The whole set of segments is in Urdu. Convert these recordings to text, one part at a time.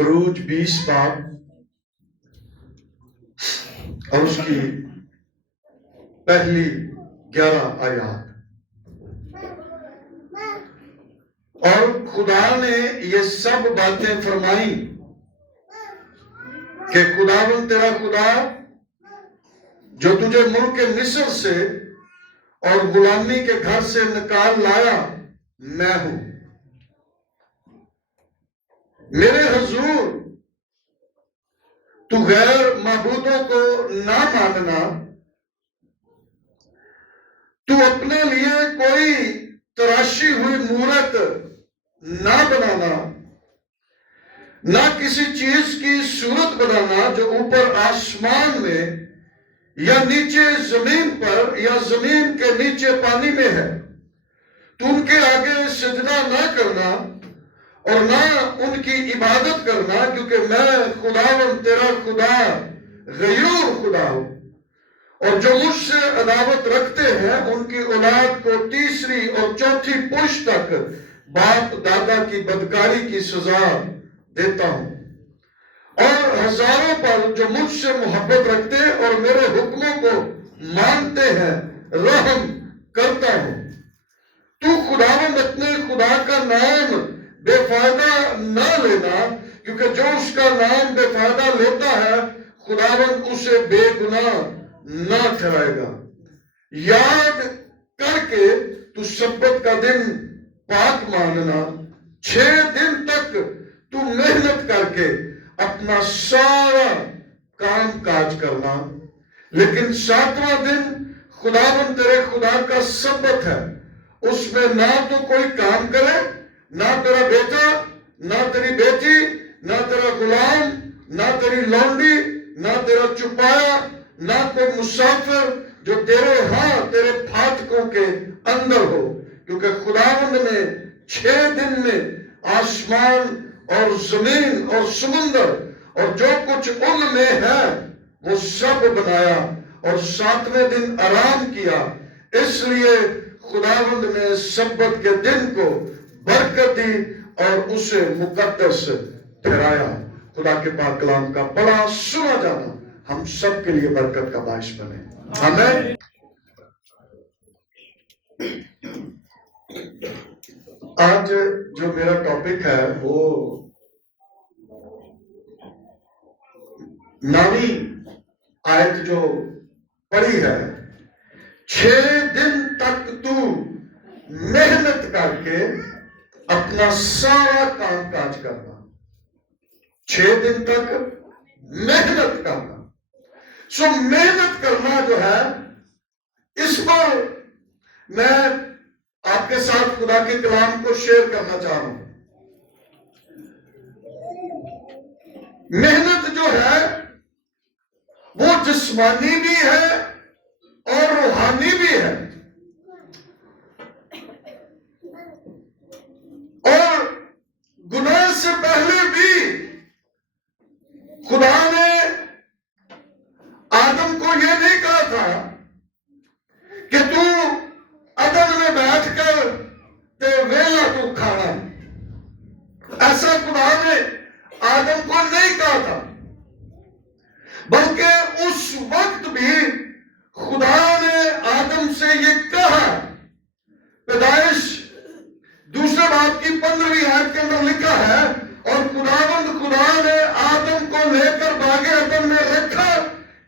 خروج 20 باب اور اس کی پہلی 11 آیات. اور خدا نے یہ سب باتیں فرمائی کہ خداوند تیرا خدا جو تجھے ملک مصر سے اور غلامی کے گھر سے نکال لایا میں ہوں. میرے حضور تو غیر معبودوں کو نہ ماننا، تو اپنے لیے کوئی تراشی ہوئی مورت نہ بنانا، نہ کسی چیز کی صورت بنانا جو اوپر آسمان میں یا نیچے زمین پر یا زمین کے نیچے پانی میں ہے. تو ان کے آگے سجدہ نہ کرنا اور نہ ان کی عبادت کرنا، کیونکہ میں خداوند تیرا خدا غیور خدا ہوں. اور جو مجھ سے عداوت رکھتے ہیں ان کی اولاد کو تیسری اور چوتھی پشت تک باپ دادا کی بدکاری کی سزا دیتا ہوں. اور ہزاروں پر جو مجھ سے محبت رکھتے اور میرے حکموں کو مانتے ہیں رحم کرتا ہوں. تو خداوند اپنے خدا کا نام بے فائدہ نہ لینا، کیونکہ جو اس کا نام بے فائدہ لیتا ہے خداوند اسے بے گناہ نہ ٹھہرائے گا. یاد کر کے تو سبت کا دن پاک ماننا. 6 دن تک تو محنت کر کے اپنا سارا کام کاج کرنا، لیکن 7واں دن خداوند تیرے خدا کا سبت ہے. اس میں نہ تو کوئی کام کرے، نہ تیرا بیٹا، نہ تیری بیٹی، نہ تیرا غلام، نہ تیری لونڈی، نہ تیرا چپایا، نہ کوئی مسافر جو تیرے تیرے پھاٹکوں کے اندر ہو. کیونکہ خداوند نے 6 دن میں آسمان اور زمین اور سمندر اور جو کچھ ان میں ہے وہ سب بنایا اور 7ویں دن آرام کیا. اس لیے خداوند نے سبت کے دن کو برکت دی اور اسے مقدس ٹھہرایا. خدا کے پاک کلام کا پڑھا سنا جانا ہم سب کے لیے برکت کا باعث بنے. آمین. آج جو میرا ٹاپک ہے وہ 9ویں آیت جو پڑھی ہے، 6 دن تک تو محنت کر کے اپنا سارا کام کاج کرنا. 6 دن تک محنت کرنا. محنت کرنا جو ہے، اس پر میں آپ کے ساتھ خدا کے کلام کو شیئر کرنا چاہ رہا ہوں. محنت جو ہے وہ جسمانی بھی ہے اور روحانی بھی ہے. اور گناہ سے پہلے بھی خدا نے آدم کو یہ نہیں کہا تھا کہ تو عدن میں بیٹھ کر ویلا تو کھانا. ایسا خدا نے آدم کو نہیں کہا تھا، بلکہ اس وقت بھی خدا نے آدم سے یہ کہا. پیدائش 2 باب کی 15ویں آیت کے اندر لکھا ہے، اور خداوند خدا نے آدم کو لے کر باغ عدن میں رکھا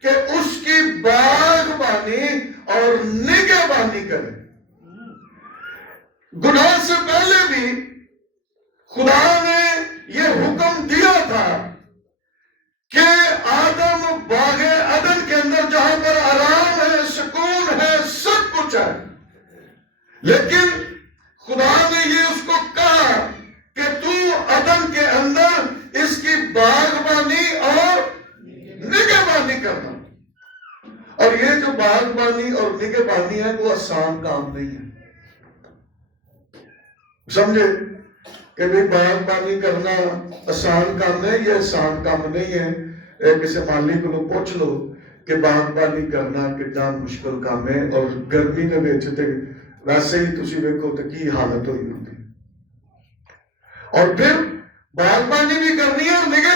کہ اس کی باغبانی اور نگہبانی کرے. گناہ سے پہلے بھی خدا نے یہ حکم دیا تھا کہ آدم باغ عدن کے اندر جہاں پر آرام ہے، سکون ہے، سب کچھ ہے، لیکن خدا نے یہ اس کو کہا کہ تو عدن کے اندر اس کی باغبانی اور نگہبانی کرنا. اور یہ جو باغبانی اور نگہبانی ہے وہ آسان کام نہیں ہے. سمجھے کہ بھئی باغبانی کرنا آسان کام ہے، یہ آسان کام نہیں ہے. کسی مالی کو پوچھ لو کہ باغبانی کرنا کتنا مشکل کام ہے، اور گرمی دے وچ تے ویسے ہی تسی ویکھو تے کی حالت ہوئی ہوندی. اور پھر باغبانی بھی کرنی ہے اور نگہبانی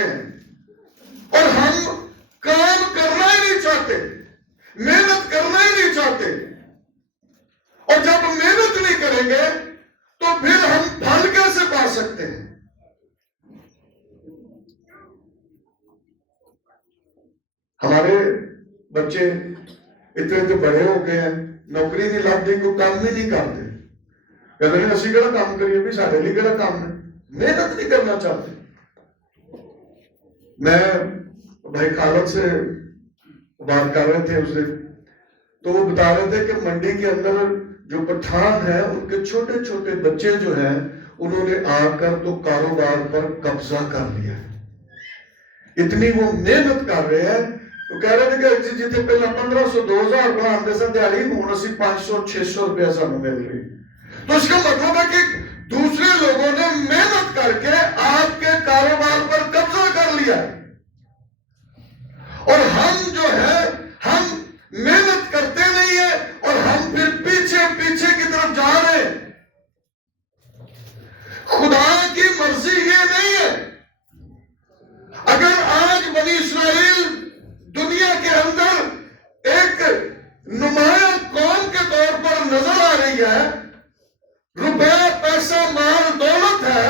چکے ہیں اور ہم کام کرنا ہی نہیں چاہتے، محنت کرنا ہی نہیں چاہتے، اور جب محنت نہیں کریں گے تو پھر ہم پھل کیسے پا سکتے ہیں؟ ہمارے بچے اتنے بڑے ہو گئے ہیں، نوکری نہیں لگتی، کوئی کام بھی نہیں کرتے، کہتے ہیں اسی کہڑا کام کریے بھی، سارے لیے کہڑا کام ہے، محنت نہیں کرنا چاہتے۔ میں بھائی خالد سے بات کر رہے تھے اس دن، تو وہ بتا رہے تھے کہ منڈی کے اندر جو پٹھان ہیں ان کے چھوٹے چھوٹے بچے جو ہیں انہوں نے آ کر تو کاروبار پر قبضہ کر لیا ہے، اتنی وہ محنت کر رہے ہیں۔ تو کہہ رہے تھے کہ جتنے پہلے 1500 2000 بڑھاتے سن دیہڑی ہوں اسی 500 600 روپیہ سانوں مل رہی۔ تو اس کا مطلب ہے کہ دوسرے لوگوں نے محنت کر کے آپ کے کاروبار پر قبضہ کر لیا، اور ہم جو ہے ہم محنت کرتے نہیں ہیں اور ہم پھر پیچھے پیچھے کی طرف جا رہے ہیں۔ خدا کی مرضی یہ نہیں ہے۔ اگر آج بنی اسرائیل دنیا کے اندر ایک نمایاں قوم کے طور پر نظر آ رہی ہے، روپیہ پیسہ مال دولت ہے،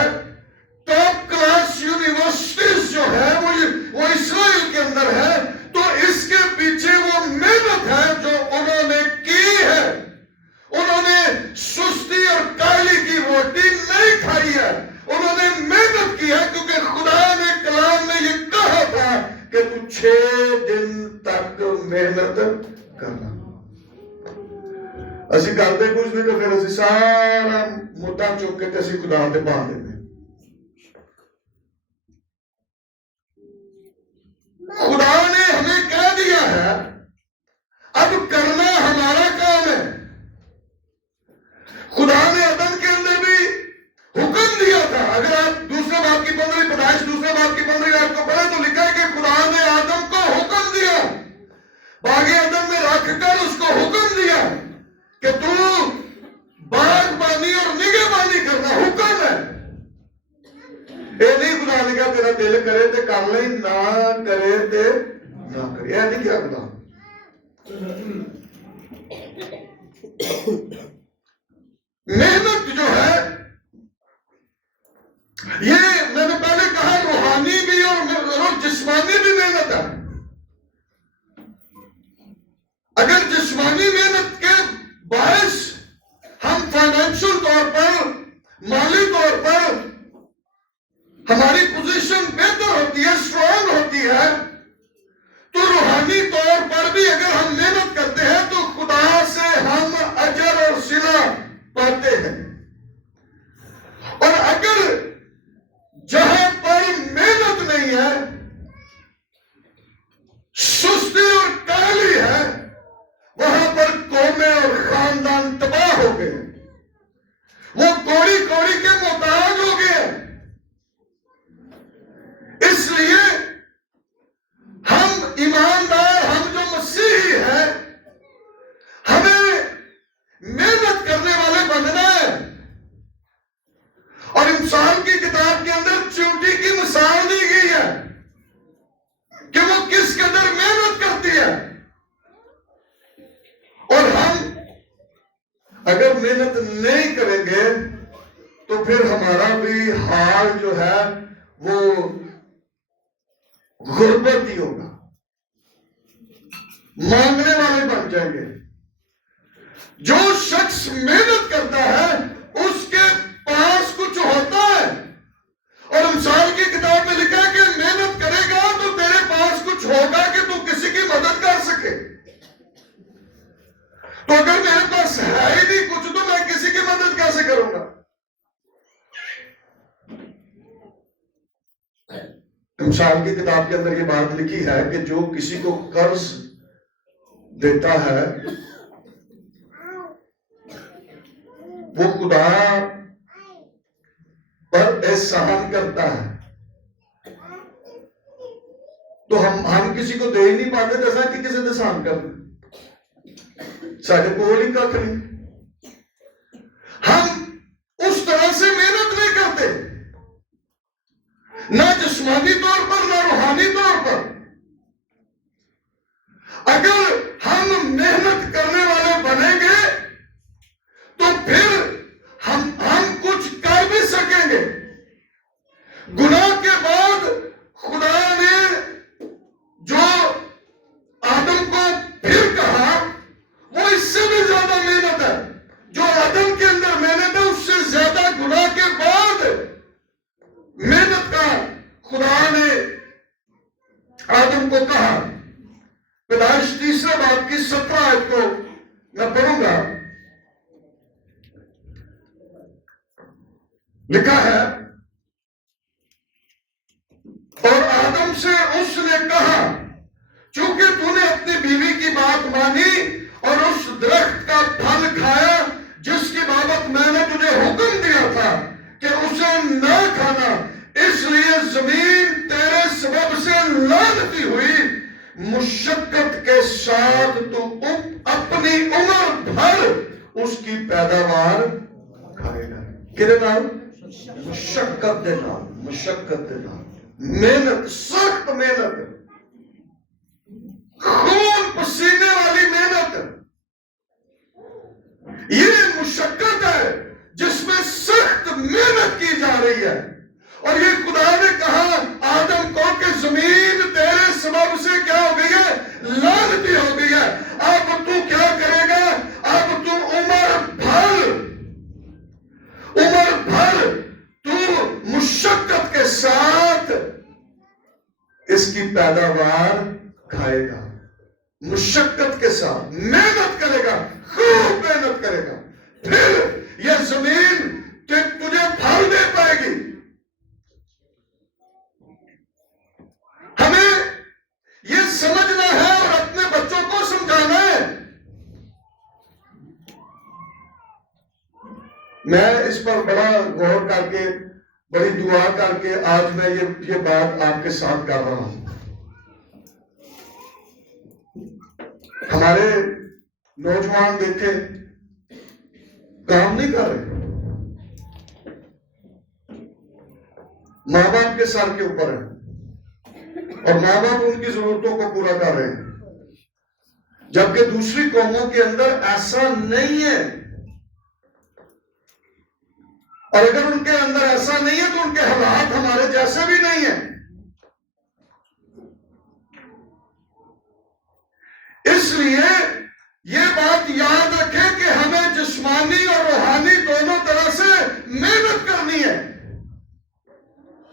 ٹاپ کلاس یونیورسٹیز جو ہے وہ اسرائیل کے اندر ہے، تو اس کے پیچھے وہ محنت ہے جو انہوں نے کی ہے۔ انہوں نے سستی اور کالی کی روٹی نہیں کھائی ہے، انہوں نے محنت کی ہے، کیونکہ خدا نے کلام میں یہ کہا تھا کہ تو 6 دن تک محنت کرنا۔ اسی کرتے کچھ نہیں تو پھر اسی سارا مدعا چک کے اسی خدا تے پا دیتے۔ خدا نے ہمیں کہہ دیا ہے، اب کرنا ہمارا کام ہے۔ خدا نے عدن کے اندر بھی حکم دیا تھا، اگر آپ دوسرے باپ کی 15 پیدائش دوسرے باپ کی 15 آپ کو پڑھیں تو لکھا ہے کہ خدا نے آدم کو حکم دیا، باغ عدن میں رکھ کر اس کو حکم دیا کہ تو باغبانی اور نگہبانی کرنا، حکم ہے۔ یہ نہیں خدا نے کہا تیرا دل کرے تے کر لیں، نہ کرے تے نہ کرے، یہ نہیں کیا خدا۔ محنت جو ہے یہ میں نے پہلے کہا روحانی بھی اور جسمانی بھی محنت ہے۔ اگر جسمانی محنت کے باعث ہم فائنینشل طور پر، مالی طور پر ہماری پوزیشن بہتر ہوتی ہے، اسٹرانگ ہوتی ہے، تو روحانی طور پر بھی اگر ہم محنت کرتے ہیں تو خدا سے ہم اجر اور صلہ پاتے ہیں۔ اور اگر جہاں پر محنت نہیں ہے، سستی اور کاہلی ہے، وہاں پر قومیں اور خاندان تباہ ہو گئے، وہ کوڑی کوڑی کے محتاج ہو گئے۔ اس لیے ہم ایماندار، ہم جو مسیحی ہیں، ہمیں محنت کرنے والے بننا ہے۔ اور انسان کی کتاب کے اندر چیونٹی کی مثال دی گئی ہے کہ وہ کس قدر محنت کرتی ہے، اور ہم اگر محنت نہیں کریں گے تو پھر ہمارا بھی حال جو ہے وہ غربت ہی ہوگا، مانگنے والے بن جائیں گے۔ جو شخص محنت کرتا ہے اس کے پاس کچھ ہوتا ہے، اور امثال کی کتاب میں لکھا ہے کہ محنت کرے گا تو تیرے پاس کچھ ہوگا کہ تو کسی کی مدد کر سکے۔ تو اگر میرے پاس ہے ہی نہیں کچھ تو میں کسی کی مدد کیسے کروں گا؟ امثال کی کتاب کے اندر یہ بات لکھی ہے کہ جو کسی کو قرض دیتا ہے وہ خدا پر احسان کرتا ہے، تو ہم کسی کو دے ہی نہیں پاتے جیسا کہ کسی نے احسان کرنا، سارے کو نہیں کھ نہیں، ہم اس طرح سے محنت نہیں کرتے، نہ جسمانی طور پر آدم کو کہا. پیدائش 3 باب کی 17 آیت کو میں پڑھوں گا. لکھا ہے اور آدم سے اس نے کہا چونکہ تو نے اپنی بیوی کی بات مانی اور اس درخت کا پھل کھایا جس کی بابت میں نے تجھے حکم دیا تھا کہ اسے نہ کھانا، اس لیے زمین تیرے سبب سے لعنتی ہوئی، مشقت کے ساتھ تو اپنی عمر بھر اس کی پیداوار کھائے گا. کدے نال؟ مشقت دے نال. مشقت دے نال، محنت، سخت محنت، خون پسینے والی محنت. یہ مشقت ہے جس میں سخت محنت کی جا رہی ہے. اور یہ خدا نے کہا آدم کو کہ زمین تیرے سبب سے کیا ہو گئی ہے؟ لعنتی ہو گئی ہے. اب تو کیا کرے گا؟ اب تو عمر بھر تو مشقت کے ساتھ اس کی پیداوار کھائے گا. مشقت کے ساتھ محنت کرے گا، خوب محنت کرے گا، پھر یہ زمین تجھے پھل دے پائے گی. ہمیں یہ سمجھنا ہے اور اپنے بچوں کو سمجھانا ہے. میں اس پر بڑا غور کر کے، بڑی دعا کر کے آج میں یہ بات آپ کے ساتھ کر رہا ہوں. ہمارے نوجوان دیکھیں کام نہیں کر رہے، ماں باپ کے سر کے اوپر ہے اور ماں باپ ان کی ضرورتوں کو پورا کر رہے ہیں، جبکہ دوسری قوموں کے اندر ایسا نہیں ہے. اور اگر ان کے اندر ایسا نہیں ہے تو ان کے حالات ہمارے جیسے بھی نہیں ہیں. اس لیے یہ بات یاد رکھیں کہ ہمیں جسمانی اور روحانی دونوں طرح سے محنت کرنی ہے.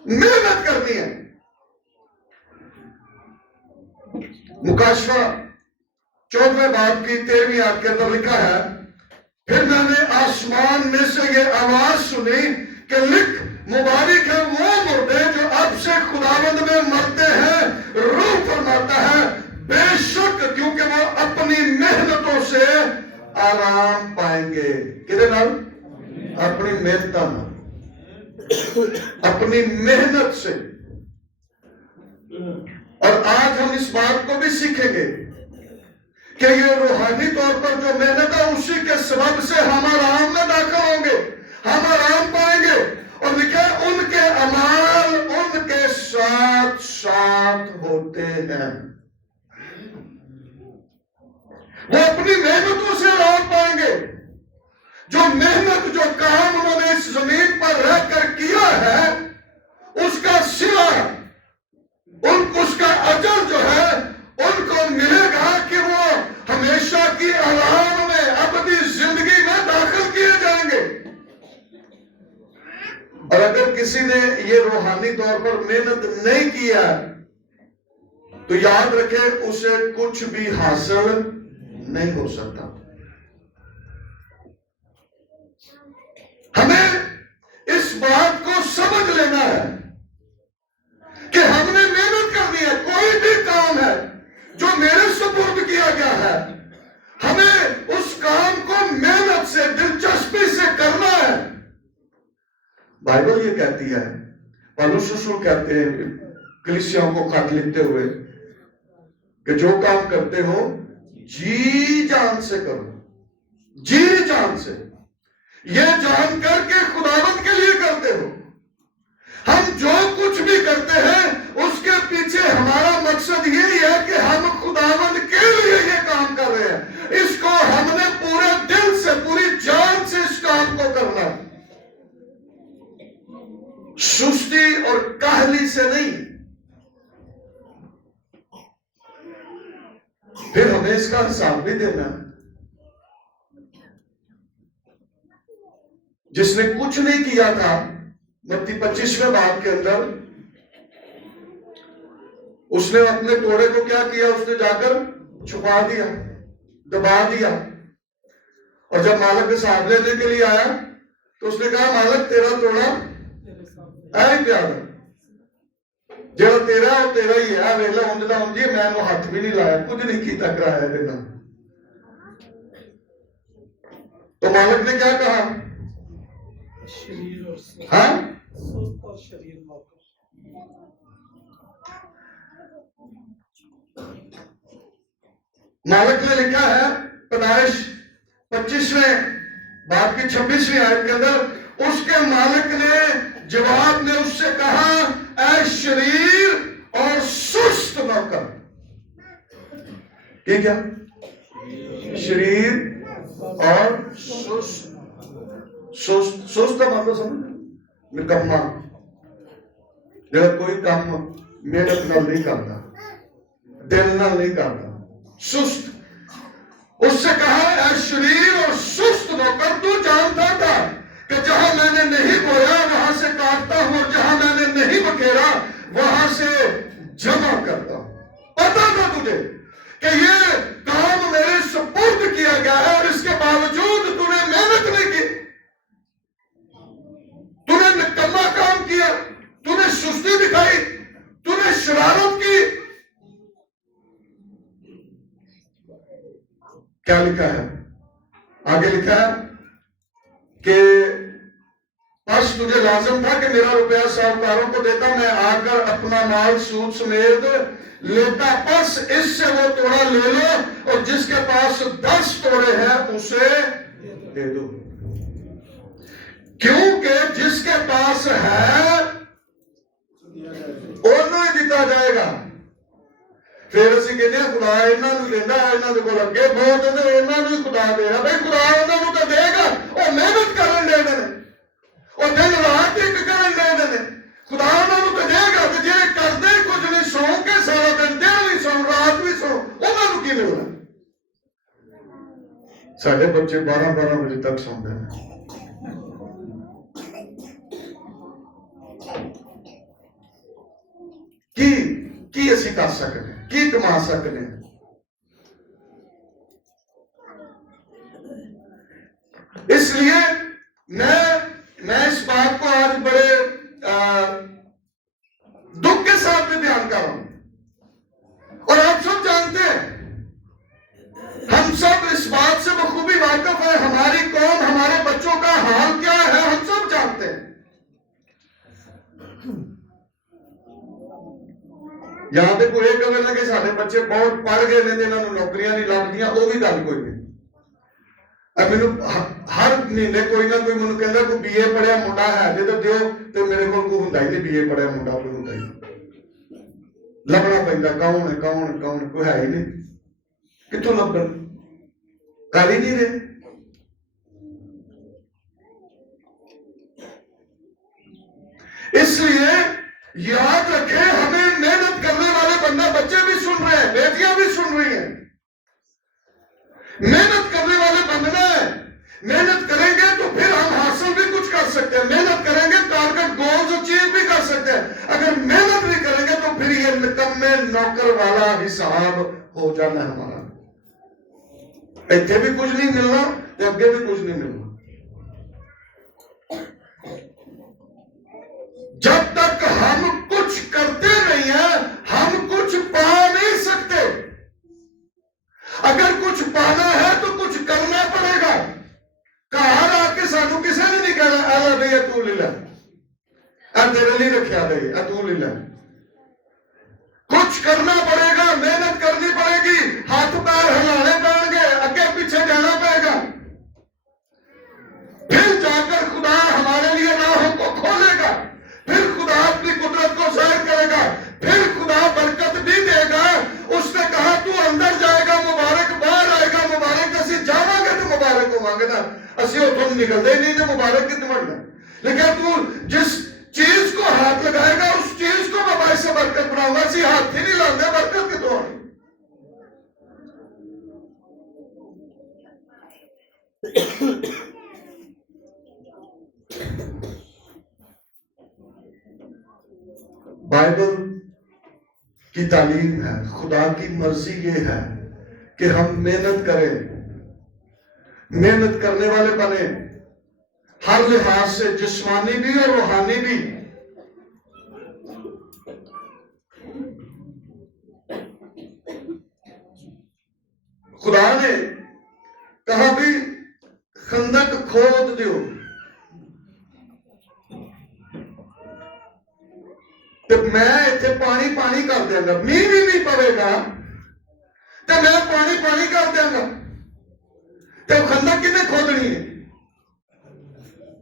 محنت کرنی ہے. مکاشفہ 14 باب کی 13ویں آیت کے اندر لکھا ہے پھر میں نے آسمان میں سے یہ آواز سنی کہ لکھ مبارک ہے وہ مردے جو اب سے خداوند میں مرتے ہیں، روح فرماتا ہے بے شک کیونکہ وہ اپنی محنتوں سے آرام پائیں گے. کدے نال؟ اپنی محنتوں نال، اپنی محنت سے. اور آج ہم اس بات کو بھی سیکھیں گے کہ یہ روحانی طور پر جو محنت ہے اسی کے سبب سے ہم آرام میں داخل ہوں گے، ہم آرام پائیں گے. اور لکھا ان کے اعمال ان کے ساتھ ساتھ ہوتے ہیں. وہ اپنی محنتوں سے آرام پائیں گے. جو محنت، جو کام انہوں نے اس زمین پر رہ کر کیا ہے اس کا صلہ، اس کا اجر جو ہے ان کو ملے گا کہ وہ ہمیشہ کی آرام میں، اپنی زندگی میں داخل کیے جائیں گے. اور اگر کسی نے یہ روحانی طور پر محنت نہیں کیا تو یاد رکھے اسے کچھ بھی حاصل نہیں ہو سکتا. ہمیں اس بات کو سمجھ لینا ہے کہ ہم نے محنت کرنی ہے. کوئی بھی کام ہے جو میرے سپرد کیا گیا ہے، ہمیں اس کام کو محنت سے، دلچسپی سے کرنا ہے. بائبل یہ کہتی ہے، پالوس رسول کہتے ہیں کلیسیوں کو خط لکھتے ہوئے کہ جو کام کرتے ہو جی جان سے کرو، جی جان سے، یہ جان کر کے خداوند کے لیے کرتے ہو. ہم جو کچھ بھی کرتے ہیں اس کے پیچھے ہمارا مقصد یہی ہے کہ ہم خداوند کے لیے یہ کام کر رہے ہیں. اس کو ہم نے پورے دل سے، پوری جان سے اس کام کو کرنا ہے، سستی اور کاہلی سے نہیں. پھر ہمیں اس کا حساب بھی دینا ہے. جس نے کچھ نہیں کیا تھا، متی 25ویں باب کے اندر اس نے اپنے توڑے کو کیا کیا؟ اس نے جا کر چھپا دیا، دبا دیا. اور جب مالک حساب لینے کے لیے آیا تو اس نے کہا مالک تیرا توڑا ہے پیار جڑا تیرا ہے وہ تیرا ہی ہے. ویلا ہوں دا ہوں جی میں انہوں ہاتھ بھی نہیں لایا، کچھ نہیں کیتا کرایا دینا. تو مالک نے کیا کہا؟ ہاں مالک نے لکھا ہے پیدائش 25ویں باب کی 26ویں آیت کے اندر، اس کے مالک نے جواب میں اس سے کہا اے شریر اور سست نوکر. یہ کیا؟ شریر اور سست. سست کا مطلب سمجھ؟ نکما، جب کوئی کام محنت نال نہیں کرتا، دل نال نہیں کرتا، سست. اس سے کہا اے شریر اور سست نوکر، تو جانتا تھا کہ جہاں میں نے نہیں بویا وہاں سے کاٹتا ہوں، اور جہاں میں نے نہیں بکھیرا وہاں سے جمع کرتا ہوں. پتا تھا تجھے کہ یہ کام میرے سپرد کیا گیا ہے، اور اس کے باوجود تو نے محنت نہیں کی، تو نے نکما کام کیا، تو نے سستی دکھائی، تو نے شرارت کی. کیا لکھا ہے آگے؟ لکھا ہے کہ بس تجھے لازم تھا کہ میرا روپیہ ساہوکاروں کو دیتا، میں آ کر اپنا مال سود سمیت لیتا، بس اس سے وہ توڑا لے لو اور جس کے پاس 10 توڑے ہیں اسے دے دو، کیونکہ جس کے پاس ہے انہوں ہی دیتا جائے گا. پھر اسی کہتے ہیں خدا انہاں نوں دیندا، انہاں دے کول اگے بہت نے، انہاں نوں خدا دے رہا. بھائی خدا انہاں نوں تے دے گا، او محنت کرن دے نے، او دن رات ایک کرن دے نے. خدا انہاں نوں تے دے گا تے جے کردے کچھ نہیں، سو کے سارا دن، دن بھی سو رات بھی سو، انہاں نوں کی ملنا؟ ساڈے بچے 12 بجے تک سوندے نے. کی اسی کر سکتے ہیں، کی کما سکتے ہیں. اس لیے میں اس بات کو آج بڑے دکھ کے ساتھ بھی بیان کر رہا ہوں، اور آپ سب جانتے ہیں، ہم سب اس بات سے بخوبی واقف ہیں، ہماری قوم، ہمارے بچوں کا حال کیا ہے ہم سب جانتے ہیں. یہاں پہ کوئی ایک گل نہ کہ سارے بچے بہت پڑھ گئے نے انہوں نے نوکریاں نہیں لگدیاں، وہ بھی گل کوئی نہیں. اب مینوں ہر مہینے کوئی نہ کوئی مینوں کہندا کوئی بی اے پڑھیا منڈا ہے جے تے دیو، تے میرے کول کوئی ہوندا ہی نہیں بی اے پڑھیا منڈا، کوئی ہوندا ہی نہیں. لبنا پیندا کون ہے کون ہے کون، کوئی ہے ہی نہیں. کتوں لبن؟ کر ہی نہیں رہے. اس لیے یاد رکھیں، ہمیں محنت کرنے والے بچے بھی سن رہے ہیں، بیٹیاں بھی سن رہی ہیں. محنت کرنے والے بندنا ہے، محنت کریں گے تو پھر ہم حاصل بھی کچھ کر سکتے ہیں. محنت کریں گے ٹارگٹ گولز اچیو بھی کر سکتے ہیں. اگر محنت نہیں کریں گے تو پھر یہ نکمے نوکر والا حساب ہو جانا ہے ہمارا. اتنے بھی کچھ نہیں ملنا، اگے بھی کچھ نہیں ملنا. جب تک ہم کچھ کرتے نہیں ہیں ہم کچھ پا نہیں سکتے. اگر کچھ پانا ہے تو کچھ کرنا پڑے گا. کہاں آ کے سانو کسی نے نہیں کہنا اے بھئی تو لے لے، اے تیرے لیے رکھیا دے، اے تو لے لے. کچھ کرنا پڑے گا، محنت کرنی پڑے گی، ہاتھ پیر ہلانے پڑیں گے، اگے پیچھے جانا پڑے گا. پھر جا کر خدا ہمارے لیے راہوں کو کھولے گا، پھر خدا اپنی قدرت کو ظاہر کرے گا، پھر خدا برکت بھی دے گا. اس نے کہا تو اندر جائے گا مبارک، باہر آئے گا مبارک. اسی جاواں گے تو مبارک ہوواں گے نا، اسی اتوں نکلتے ہی نہیں تو مبارک کتنے بننا. لیکن تو جس چیز کو ہاتھ لگائے گا اس چیز کو میں باعث برکت بناؤں گا. اسی ہاتھ ہی نہیں لاتے برکت کتوں آئی. بائبل کی تعلیم ہے، خدا کی مرضی یہ ہے کہ ہم محنت کریں، محنت کرنے والے بنے، ہر لحاظ سے، جسمانی بھی اور روحانی بھی۔ خدا نے کہا بھی خندق کھود دیو، تو میں اتنے پانی پانی کر دیا گا، مینہ بھی نہیں پڑے گا تو میں پانی پانی کر دیا گا۔ تو خندق کنے کھودنی ہے؟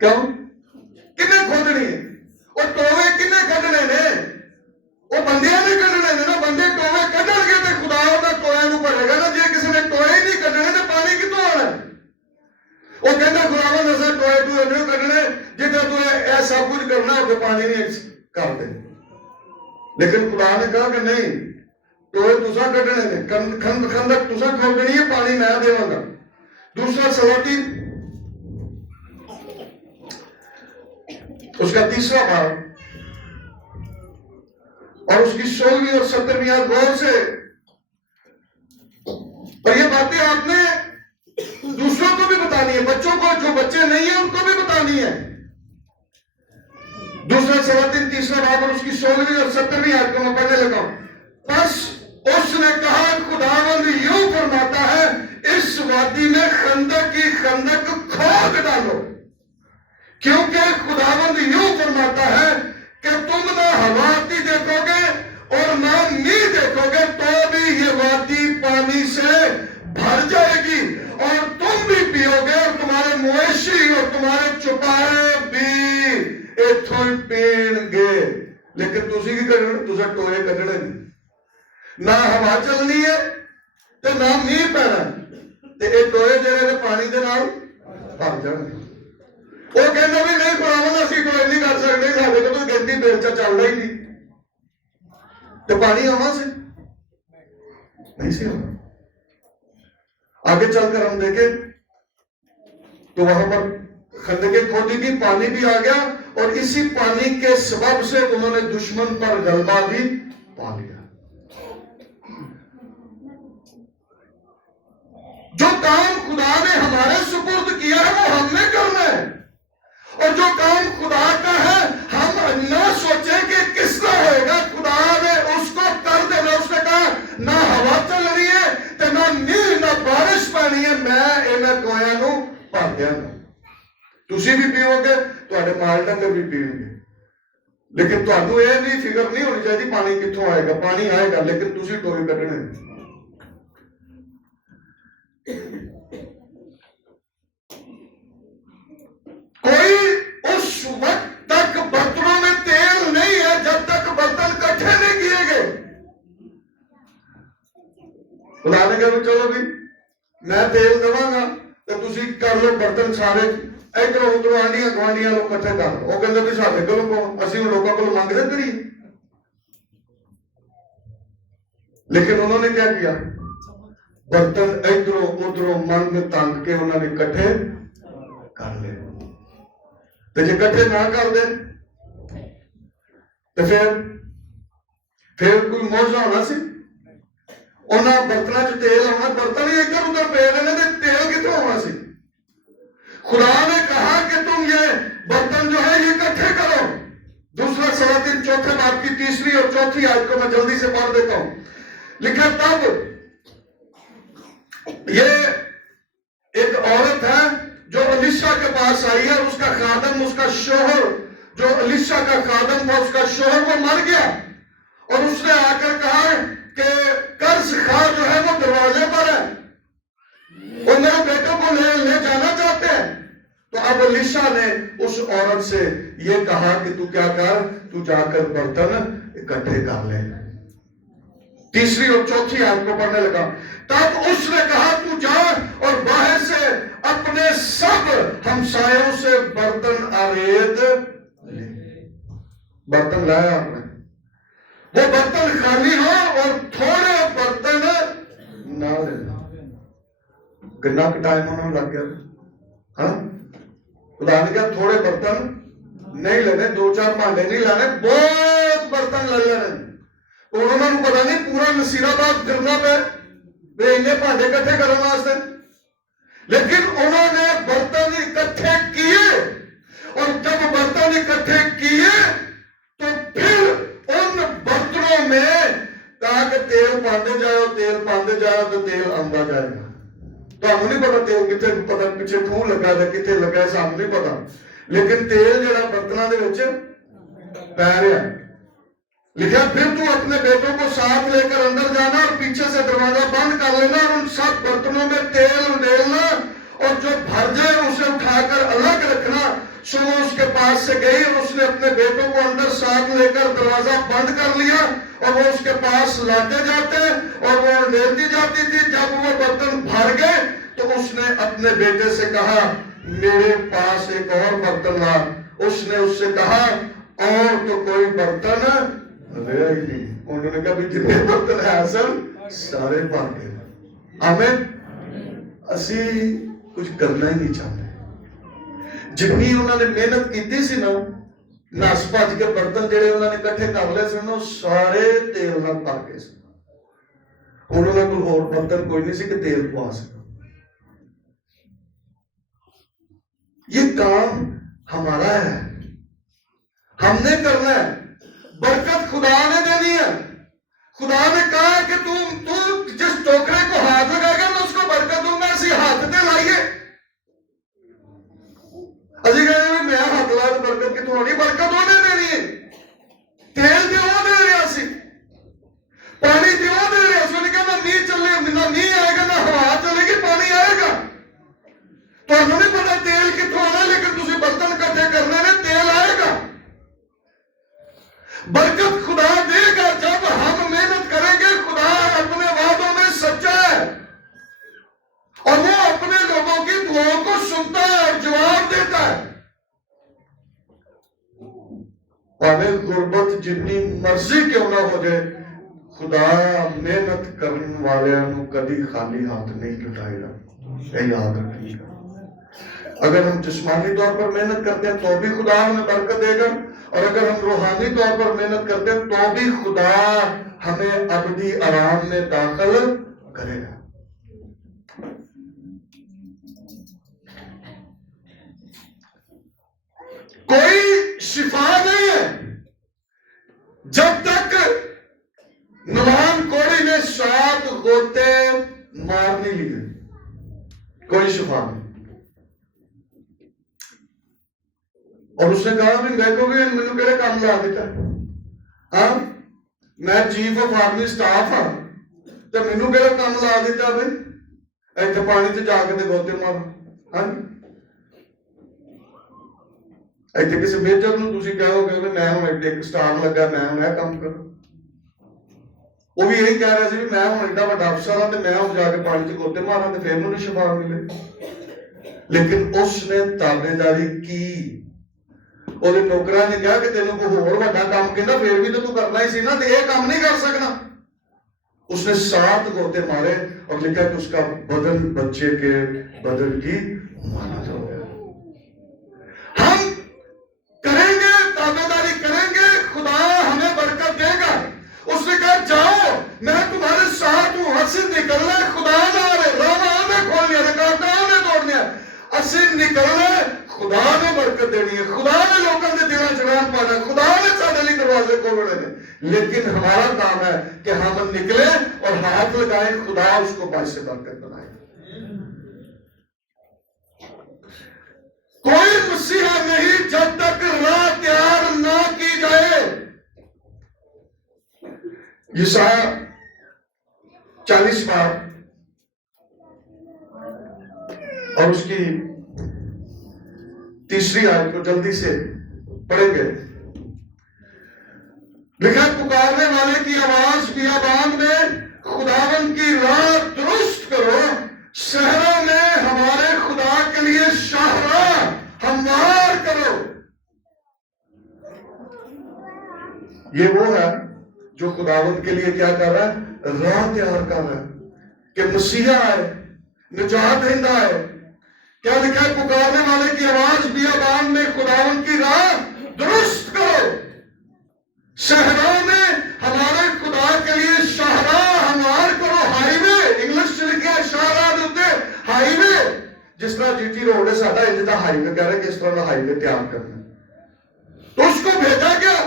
کیوں؟ کنے کھودنی ہے؟ اور ٹوے کنے کھڑنے نے؟ وہ بندیاں نے کھڑنے نے نا، بندے ٹوے کھڑن گے تو خدا انہاں ٹوئے نو پڑے گا نا۔ جے کسی نے ٹوئے ہی نہیں کھڑنے تو پانی کتوں آنا ہے؟ وہ کہنا خداوند اساں ٹوئے نہیں کھڑنے، جدھر تو اے سب کچھ کرنا ہو تو پانی نہیں کر دے۔ لیکن خدا نے کہا کہ نہیں، ٹوئے تساں کھڑنے نے، خندق تساں کھودنی ہے، پانی میں دیواں گا۔ دوسرا سلاطین اس کا تیسرا باب اور اس کی 16ویں اور 17ویں آیت غور سے، اور یہ باتیں آپ نے دوسروں کو بھی بتانی ہے، بچوں کو، جو بچے نہیں ہیں ان کو بھی بتانی ہے۔ دوسرا سلاطین تیسرا باب اور اس کی 16ویں اور 17ویں آیت کو میں پڑھنے لگا ہوں۔ پس اس نے کہا، خداوند یوں فرماتا ہے، اس وادی میں خندق کی خندق کھود ڈالو، کیونکہ خداوند یوں فرماتا ہے کہ تم نہ ہوا آتی دیکھو گے اور نہ میںہ دیکھو گے، تو بھی یہ وادی پانی سے بھر جائے گی اور تم بھی پیو گے اور تمہارے مویشی اور تمہارے چپائے بھی اتھوں ہی پین گے۔ لیکن تسی کی کرنے، تسا ٹوئے کھڑنے نہیں، نہ ہوا چلنی ہے تو نہ میںہ پینا، تے اے ٹوئے جڑے نے پانی دے نال بھر جان گے۔ وہ کہنا بھی نہیں خداوند اسی ٹوئے نہیں کر سکتے، ساڈے کول تو گھنٹی بیلچا چلدا ہی نہیں، تو پانی آواں سے نہیں سی ہوگا۔ آگے چل کر ہم دیکھیں تو وہاں پر خندقیں کھودی گئی، پانی بھی آ گیا، اور اسی پانی کے سبب سے انہوں نے دشمن پر غلبہ بھی پا لیا۔ جو کام خدا نے ہمارے سپرد کیا ہے وہ ہم نے کرنا ہے، اور جو کام خدا کا ہے ہم نہ سوچیں کہ کس طرح ہوئے گا، خدا نے اس کو کر دینا۔ اس نے کہا نہ ہوا چل رہی ہے تو نہ میںہ نہ بارش پانی ہے، میں انہاں ٹوئیاں نو بھر دیاں گا، تسی بھی پیو گے، تواڈے مال ڈنگر بھی پین گے۔ لیکن تانوں یہ نہیں فکر نہیں ہونی چاہیے پانی کتھوں آئے گا، پانی آئے گا لیکن تسی ٹوئے کھڈنے۔ کوئی اس وقت تک برتنوں میں تیل نہیں ہے جب تک برتن کٹھے نہیں کیے گئے۔ خدا نے کہا چلو بھی میں تیل دواں گا تو تسی کر لو برتن سارے ادھر ادھر آنڈیاں گوانڈیاں لوگ کٹھے کر لو۔ وہ کہتے بھی ساڈے کولوں کون، اسی لوگوں کو منگتے کریے۔ لیکن انہوں نے کیا کیا، برتن ادھروں ادھروں منگ تنگ کے انہوں نے کٹھے کر لے۔ تو جے کٹھے نہ کر دے تو پھر کوئی موجزہ ہونا سی؟ انہاں برتناں چ تیل ہونا، برتن ہی ادھر ادھر پے رہے نے، تیل کتوں ہونا سی؟ خدا نے کہا کہ تم یہ برتن جو ہے یہ کٹھے کرو۔ دوسرا سلاطین چوتھے باب کی 3 اور 4 آیت کو میں جلدی سے پڑھ دیتا ہوں۔ لکھا تب یہ ایک عورت ہے جو الیشا کے پاس آئی ہے، اور اس کا خادم، اس کا شوہر جو الیشا کا خادم تھا، اس کا شوہر وہ مر گیا، اور اس نے آ کر کہا کہ قرض خواہ جو ہے وہ دروازے پر ہے، وہ میرے بیٹوں کو لے جانا چاہتے ہیں۔ تو اب الیشا نے اس عورت سے یہ کہا کہ تو کیا کر، تو جا کر برتن اکٹھے کر لے۔ 3 اور 4 آیت کو پڑھنے لگا۔ تب اس نے کہا تو جا اور باہر سے اپنے سب ہمسایوں سے برتن آرید لے۔ برتن لایا آپ نے، وہ برتن خالی ہو اور تھوڑے برتن نہ لینا۔ گنا کا ٹائم انہوں نے لگ گیا، ہاں خدا نے کہا تھوڑے برتن نہیں لینے، 2-4 بھانڈے نہیں لانے، بہت برتن لے لینے۔ انہوں نے پتا نہیں پورا نصیرآباد پھرنا پہ انہیں بھانڈے کٹھے کرنے واسطے، لیکن انہوں نے برتن اکٹھے کیے، اور جب برتن اکٹھے کیے تو پھر ان برتنوں میں کہا کہ تیل پاندے جاؤ، تیل پاندے جاؤ تو تیل آندا جائے گا۔ تو ہم نہیں پتا تیل کتنے پتا پیچھے خون لگا ہے کتنے لگا ہے، سام نہیں پتا، لیکن تیل جڑا برتنوں دے وچ پی رہا ہے۔ لکھا پھر تو اپنے بیٹوں کو ساتھ لے کر اندر جانا اور پیچھے سے دروازہ بند کر لینا اور ان سب برتنوں میں تیل ڈالنا، اور جو بھر جائے اسے اٹھا کر الگ رکھنا۔ سو وہ اس کے پاس سے گئی اور اس نے اپنے بیٹوں کو اندر ساتھ لے کر دروازہ بند کر لیا، اور وہ اس کے پاس لاتے جاتے اور وہ لیتی جاتی تھی۔ جب وہ برتن بھر گئے تو اس نے اپنے بیٹے سے کہا میرے پاس ایک اور برتن لا۔ اس نے اس سے کہا اور تو کوئی برتن رہا ہی نہیں۔ انہوں نے کہا بھی جتنے برتن ہیں اصل سارے بھر گئے۔ آمین۔ اسی کچھ کرنا ہی نہیں چاہتے۔ جتنی انہوں نے محنت کیتی سی نا، نس بھج کے برتن جڑے انہوں نے کٹھے کر لے سن سارے تیل نال بھر گئے سن۔ انہوں نے کوئی اور برتن کوئی نہیں سی کہ تیل پوا سکا۔ یہ کام ہمارا ہے، ہم نے کرنا ہے۔ برکت خدا نے دینی ہے۔ خدا نے کہا کہ تو جس ٹوکرے کو ہاتھ لگائے گا میں اس کو برکت دوں گا۔ اسی ہاتھ تے لائیے، اسی کہے میں ہاتھ لا تو برکت کتوں ہونی؟ برکت انہیں دینی ہے۔ تیل تے وہ دے رہا سی، پانی تے وہ دے رہا سی۔ انہیں کہا نہ نہیں چلے، نہ نہیں آئے گا، نہ ہوا چلے گی، پانی آئے گا۔ تو انہوں نے پتا تیل کتوں آنا، لیکن تسی برتن کٹھے کرنے نے تیل آئے گا۔ برکت خدا دے گا جب ہم محنت کریں گے۔ خدا اپنے وعدوں میں سچا ہے اور وہ اپنے لوگوں کی دعاؤں کو سنتا ہے اور جواب دیتا ہے۔ پاویں غربت جتنی مرضی کیوں نہ ہو جائے، خدا محنت کرنے والوں کبھی خالی ہاتھ نہیں لٹائے گا، یہ یاد رکھیے گا۔ اگر ہم جسمانی طور پر محنت کرتے ہیں تو بھی خدا ہمیں برکت دے گا، اور اگر ہم روحانی طور پر محنت کرتے ہیں تو بھی خدا ہمیں ابدی آرام میں داخل کرے گا۔ کوئی شفا نہیں ہے جب تک نوان کوڑی نے 7 غوطے مار نہیں لیے، کوئی شفا نہیں۔ اور اس نے کہا بھی دیکھو بھی مینوں کہڑے کام لا دیتا ہے، ہاں میں چیف آف آرمی سٹاف ہاں تو مینوں کہڑا کام لا دیتا بھائی ایتھے پانی تے جا کے تے گوتے مارو، ہاں ایتھے کسی میجر نوں تسی کہو گے میں ہن ایک سٹار لگا میں ہن اے کام کروں، وہ بھی یہی کہہ رہا سی میں ہن ایڈا بڑا افسر ہاں تے میں ہن جا کے پانی تے گوتے ماراں تے پھر مینوں شفا ملے۔ لیکن اس نے تابعداری کی۔ اور نوکراں نے کہا کہ تینوں کوئی اور بڑا کام کہنا پھر بھی تو کرنا ہی سی نا، تو یہ کام نہیں کر سکنا۔ اس نے 7 غوطے مارے اور لکھا کہ اس کا بدن بچے کے بدن کی مانند ہو گیا۔ ہم کریں گے، تابعداری کریں گے، خدا ہمیں برکت دے گا۔ اس نے کہا جاؤ میں تمہارے ساتھ ہوں، اسی نکلنا خدا نہ رہے، راہ میں کھولنی ہے، کہاں میں توڑنی ہے، اسی نکلنا خدا نے برکت دینی ہے، خدا نے لوگوں کے دلوں چڑھان پانا، خدا نے سارے لیے دروازے کھولنے نے۔ لیکن ہمارا کام ہے کہ ہم نکلیں اور ہاتھ لگائیں، خدا اس کو باعث برکت بنائے۔ کوئی مسیحا نہیں جب تک راہ تیار نہ کی جائے۔ یسایہ 40 بار اور اس کی 3 آیت کو جلدی سے پڑھیں گے۔ لکھا پکارنے والے کی آواز بیابان میں خداوند کی راہ درست کرو، صحرا میں ہمارے خدا کے لیے شاہراہ ہموار کرو۔ یہ وہ ہے جو خداوند کے لیے کیا کر رہا ہے؟ راہ تیار کر رہا ہے کہ مسیحا آئے، نجات دہندہ آئے۔ کیا لکھا ہے؟ پکارنے والے کی آواز بیابان میں خداوند کی راہ درست کرو، صحراؤں میں ہمارے خدا جس طرح جی ٹی روڈ ہے ساڈا انج دا ہائی وے کہہ رہے کہ اس طرح دا ہائی وے تیار کرنا. تو اس کو بھیجا گیا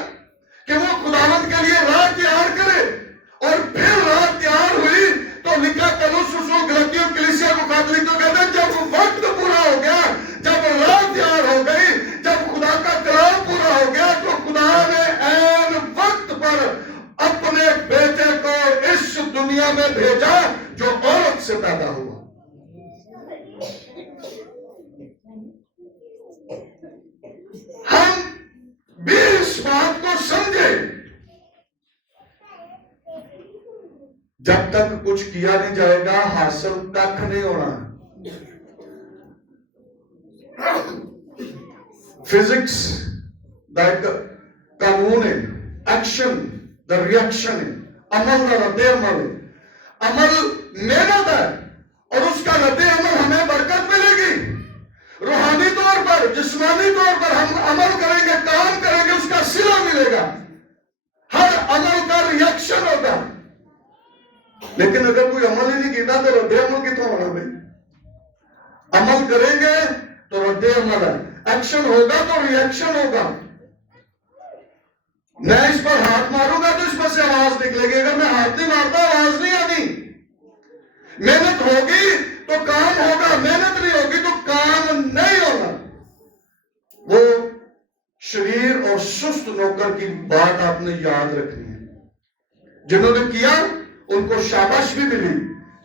کہ وہ خداوند کے لیے راہ تیار کرے. اور پھر راہ تیار ہوئی تو لکھا کلوس رسول غلطیوں کلیسیا کو کاتولک کو کہتے ہیں جب وقت پورا ہو گیا، جب راہ تیار ہو گئی، جب خدا کا کلام پورا ہو گیا تو خدا نے عین وقت پر اپنے بیٹے کو اس دنیا میں بھیجا جو عورت سے پیدا ہوا. ہم بھی اس بات کو سمجھے جب تک کچھ کیا نہیں جائے گا حاصل کھ نہیں ہونا. فزکس دا ایک قانون ہے، ایکشن دا ریئیکشن ہے، عمل دا رد عمل ہے. عمل محنت ہے اور اس کا رد عمل ہمیں برکت ملے گی. روحانی طور پر، جسمانی طور پر ہم عمل کریں گے، کام کریں گے، اس کا صلہ ملے گا. ہر عمل کا ریئیکشن ہوگا. لیکن اگر کوئی عمل ہی نہیں کیتا تو رد عمل کتوں ہونا بھائی؟ عمل کریں گے تو رد عمل ہے، ایکشن ہوگا تو ریئیکشن ہوگا. میں اس پر ہاتھ ماروں گا تو اس پر سے آواز نکلے گی، اگر میں ہاتھ نہیں مارتا آواز نہیں آنی. محنت ہوگی تو کام ہوگا، محنت نہیں ہوگی تو کام نہیں ہوگا. وہ شریر اور سست نوکر کی بات آپ نے یاد رکھنی ہے. جنہوں نے کیا ان کو شاباش بھی ملی،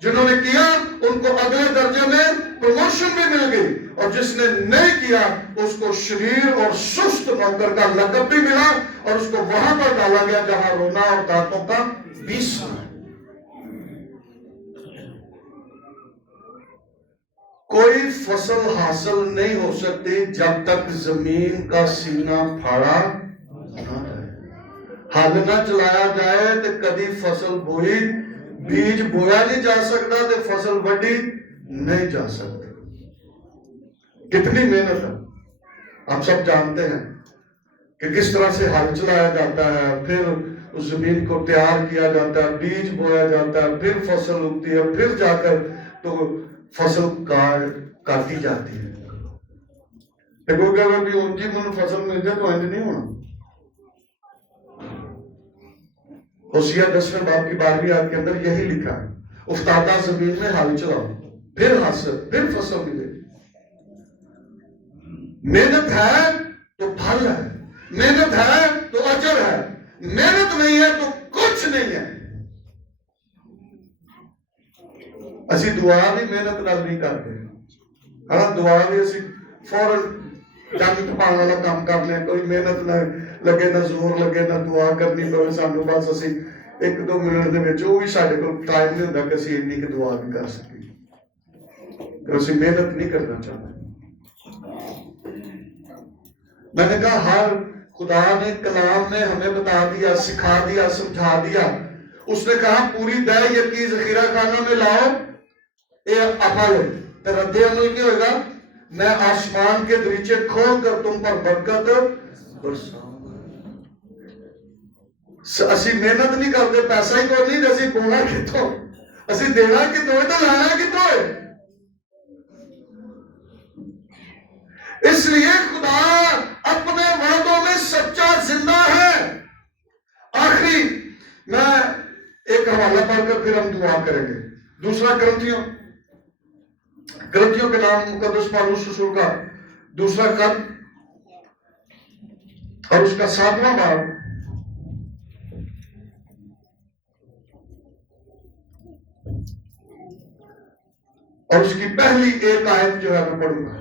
جنہوں نے کیا ان کو اگلے درجے میں پروموشن بھی مل گئی، اور جس نے نہیں کیا اس کو شریر اور سست نوکر کا لقب بھی ملا اور اس کو وہاں پر ڈالا گیا جہاں رونا اور دانتوں کا پیسنا. کوئی فصل حاصل نہیں ہو سکتی جب تک زمین کا سینہ پھاڑا نہ رہے، ہل نہ چلایا جائے تو کدی فصل بوئی، بیج بویا نہیں جا سکتا تو فصل وڈی نہیں جا سکتی. کتنی محنت ہے آپ سب جانتے ہیں کہ کس طرح سے ہل چلایا جاتا ہے، پھر اس زمین کو تیار کیا جاتا ہے، بیج بویا جاتا ہے، پھر فصل اگتی ہے، پھر جا کر تو فصل کاٹی جاتی ہے. کوئی کہے گا کہ اونجی من فصل مل جائے تو انج نہیں ہونا. ہوشیہ 10ویں باب کی 12ویں آیت کے اندر یہی لکھا ہے، افتادہ زمین میں ہل چلاؤ، پھر حاصل، پھر فصل ملے. محنت ہے تو پھل ہے، محنت ہے تو اجر ہے، محنت نہیں ہے تو کچھ نہیں ہے. اسی دعا بھی محنت نال نہیں کرتے. ہاں دعا بھی اسی فوراً جنگ ٹپانے والا کام کر لیں، کوئی محنت نہ لگے، نہ زور لگے، نہ دعا کرنی پڑے سانو، بس اسی 1-2 منٹ دے وچ وہ بھی ساڈے کول ٹائم نہیں ہوندا کہ اسی اتنی کہ دعا بھی کر سکیں، کہ اسی محنت نہیں کرنا چاہتے. میں نے کہا ہر خدا نے کلام میں ہمیں بتا دیا، سکھا دیا، سمجھا دیا. اس نے کہا پوری دہ یقین ذخیرہ خانہ میں لاؤ، اے عمل ہے. رد عمل کیا ہوگا؟ میں آسمان کے دریچے کھول کر تم پر برکت برساؤں گا. اسی محنت نہیں کرتے، پیسہ ہی کوئی نہیں، اسی بونا کتوں، اسی دینا کتوں ہے تو لانا کتوں ہے. اس لیے خدا اپنے وعدوں میں سچا زندہ ہے. آخری میں ایک حوالہ پڑھ کر پھر ہم دعا کریں گے. دوسرا گلتیوں کے نام مقدس پالوس رسول کا دوسرا خط اور اس کا 7واں باب اور اس کی پہلی ایک آیت جو ہے میں پڑھوں گا.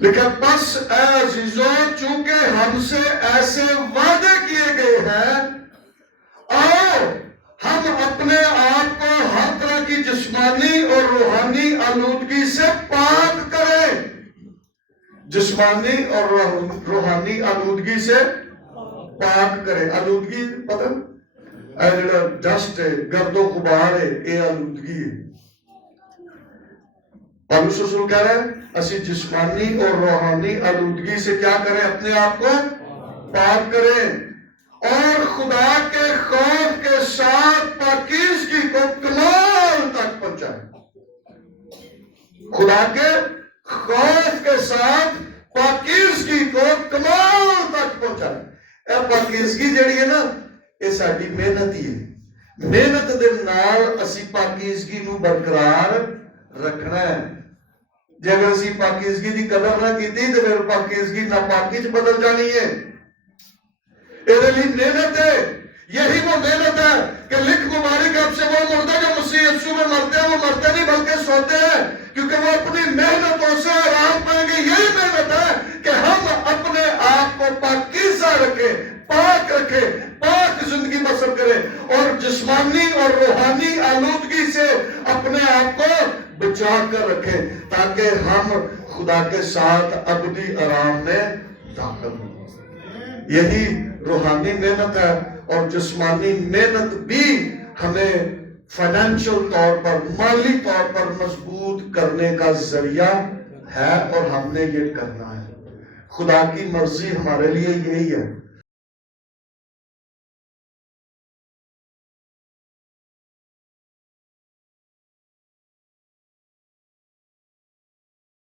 لیکن بس اے عزیزوں، چونکہ ہم سے ایسے وعدے کیے گئے ہیں، آؤ ہم اپنے آپ کو ہر طرح کی جسمانی اور روحانی آلودگی سے پاک کریں. جسمانی اور روحانی آلودگی سے پاک کریں. آلودگی پتہ اے جڑا ڈسٹ ہے، گرد و غبار ہے، یہ آلودگی ہے. پالوس رسول کہہ رہے ہیں اسی جسمانی اور روحانی آلودگی سے کیا کریں؟ اپنے آپ کو پاک کریں اور خدا کے خوف کے ساتھ پاکیزگی کو کمال تک پہنچائیں. خدا کے خوف کے ساتھ پاکیزگی کو کمال تک پہنچائے. اے پاکیزگی جڑی ہے نا یہ ساری محنت ہی ہے. محنت دے نال اسی پاکیزگی نو برقرار رکھنا ہے. جے اگر اسی پاکیزگی دی قدر نہ کیتی تو پھر پاکیزگی ناپاکی چ بدل جانی ہے. یہ لیے محنت ہے. یہی وہ محنت ہے کہ لکھ مبارک آپ سے وہ مردہ جو مسیح یسوع میں مرتے ہیں وہ مرتے نہیں بلکہ سوتے ہیں کیونکہ وہ اپنی محنتوں سے آرام پائیں گے. یہی محنت ہے کہ ہم اپنے آپ کو پاکیزہ رکھیں, پاک رکھیں, پاک زندگی بسر کریں اور جسمانی اور روحانی آلودگی سے اپنے آپ کو بچا کر رکھیں تاکہ ہم خدا کے ساتھ ابدی آرام میں داخل ہوں. یہی روحانی محنت ہے اور جسمانی محنت بھی ہمیں فائنینشل طور پر, مالی طور پر مضبوط کرنے کا ذریعہ ہے اور ہم نے یہ کرنا ہے. خدا کی مرضی ہمارے لیے یہی ہے